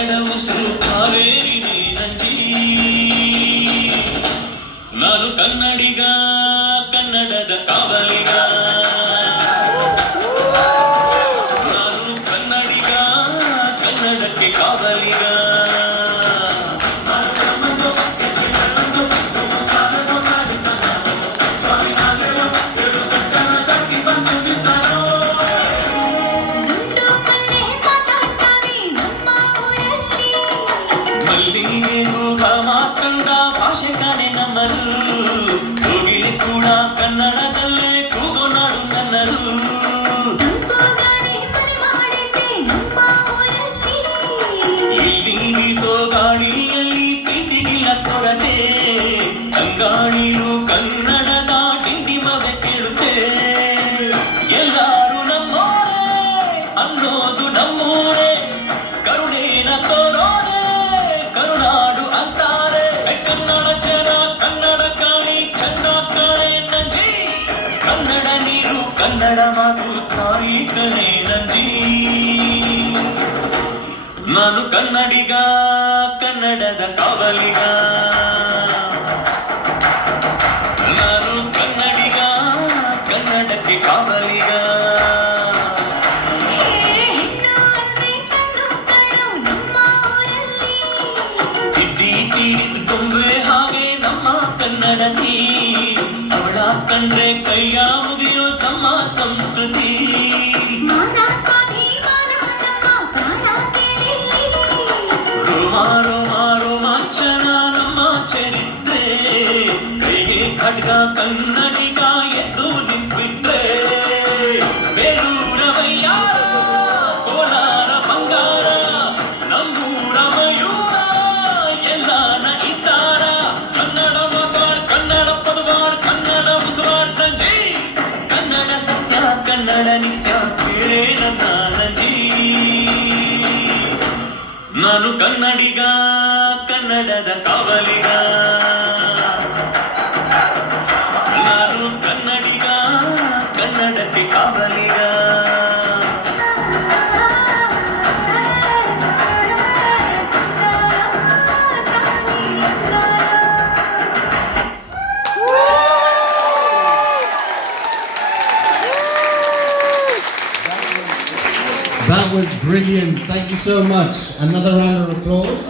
ಕನ್ನಡ ಉಸಿರು ಕಾವೇರಿ ನೀರಂಜಿ. ನಾನು ಕನ್ನಡಿಗ, ಕನ್ನಡದ ಕಾವಲಿಗ. ನಾನು ಕನ್ನಡಿಗ, ಕನ್ನಡಕ್ಕೆ ಕಾವಲಿಗ. ಮಾತಂದ ಭಾಷೆ ಕಾಣೆ ನಮ್ಮದು, ಹೋಗಿರಿ ಕೂಡ ಕನ್ನಡದಲ್ಲೇ ಕೂಗೋ ನಾಡು ನನ್ನದು. ಇಲ್ಲಿ ಬೀಸೋ ಗಾಳಿಯಲ್ಲಿ ಪ್ರೀತಿಗಿಲ್ಲ ಕೊರತೆ, ಅಂಗಾಣಿರು ಕನ್ನಡದ ಡಿಂಡಿಮವೆ ಕೇಳುತ್ತೆ. ಎಲ್ಲಾರು ನಮ್ಮೋರೇ ಅನ್ನೋದು ನಮ್ಮೂರೇ, ಕರುಣೇನ ತೋರೋರೆ ಕರುನಾಡು ಅಂತಾರೆ. ಕನ್ನಡ ಜನ ಕನ್ನಡ ಕಾಣಿ ಚಂದ ಕಾಣೆ ನಂಜಿ, ಕನ್ನಡ ನೀರು ಕನ್ನಡ ಮಾತು ತಾಯಿ ಕಣೆ ನಂಜಿ. ನಾನು ಕನ್ನಡಿಗ, ಕನ್ನಡದ ಕಾವಲಿಗ. ನಾನು ಕನ್ನಡಿಗ, ಕನ್ನಡಕ್ಕೆ ಕಾವಲಿಗ. ಗೊಂಬೆ ಹಾಗೆ ನಮ್ಮ ಕನ್ನಡತಿ, ಅವಳ ಕಂಡ್ರೆ ಕೈಯ ಮುಗಿಯೋ ತಮ್ಮ ಸಂಸ್ಕೃತಿ. ರೋಮಾರೋ ರೋಮಾಂಚನ ನಮ್ಮ ಚರಿತ್ರೆ, ಕೈಗೆ ಖಡ್ಗ ಕನ್ನಡಿಗ ಎದ್ದು ನಿಂತ್ಬಿಟ್ರೆ. ಬೇಲೂರ ವೈಯಾರ, ಕೋಲಾರ ಬಂಗಾರ, ನಮ್ಮೂರ ಮಯೂರ, ಎಲ್ಲಾನ ಇದ್ದಾರ. ಕನ್ನಡ ಮಾತಾಡ್, ಕನ್ನಡ ಪದವಾಡ್, ಕನ್ನಡ ಉಸಿರಾಡ್ ನಂಜಿ, ಕನ್ನಡ ಸತ್ಯ ಕನ್ನಡ ನಿತ್ಯ ಕೇಳೇ ನನ್ನ ನಂಜಿ. ನಾನು ಕನ್ನಡಿಗ, ಕನ್ನಡದ ಕಾವಲಿಗ. ನಾನು ಕನ್ನಡಿಗ, ಕನ್ನಡಕ್ಕೆ ಕಾವಲಿಗ. That was brilliant. Thank you so much. Another round of applause.